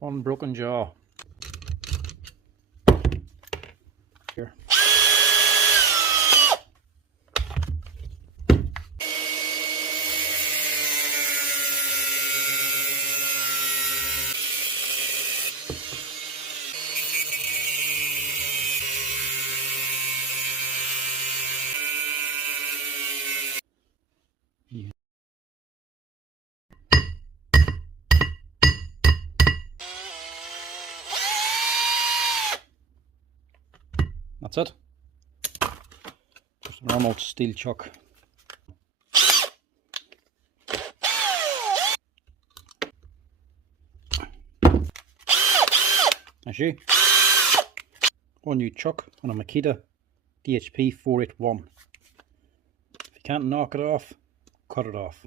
One broken jaw. Here. That's it. Just a normal steel chuck. Actually, one new chuck on a Makita DHP 481. If you can't knock it off, cut it off.